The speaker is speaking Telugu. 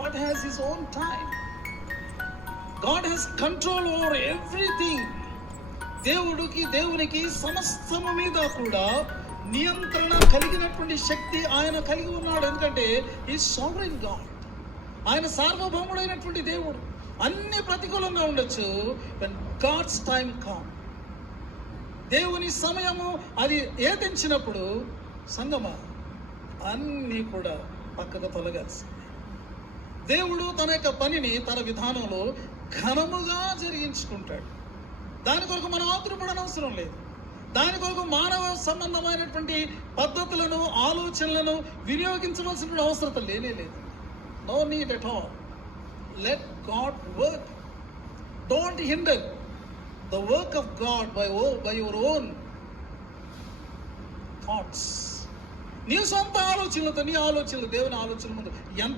God has His own time. God has control over everything. దేవునికి సమస్తము మీద కూడా నియంత్రణ కలిగినటువంటి శక్తి ఆయన కలిగి ఉన్నాడు. ఎందుకంటే ఈ సావరెన్ గాడ్, ఆయన సార్వభౌముడైనటువంటి దేవుడు. అన్ని ప్రతికూలంగా ఉండొచ్చు. when God's time come, దేవుని సమయము అది ఏతించినప్పుడు సంగమా అన్నీ కూడా పక్కకు తొలగాల్సింది. దేవుడు తన యొక్క పనిని తన విధానంలో ఘనముగా జరిగించుకుంటాడు. దాని కొరకు మనం ఆతురపడనవసరం లేదు. దాని కొరకు మానవ సంబంధమైనటువంటి పద్ధతులను ఆలోచనలను వినియోగించవలసిన అవసరం లేనే లేదు. No need at all. Let God work. Don't hinder the work of God by your own thoughts. నీ సొంత ఆలోచనలతో నీ ఆలోచనలు దేవుని ఆలోచనల ముందు ఎంత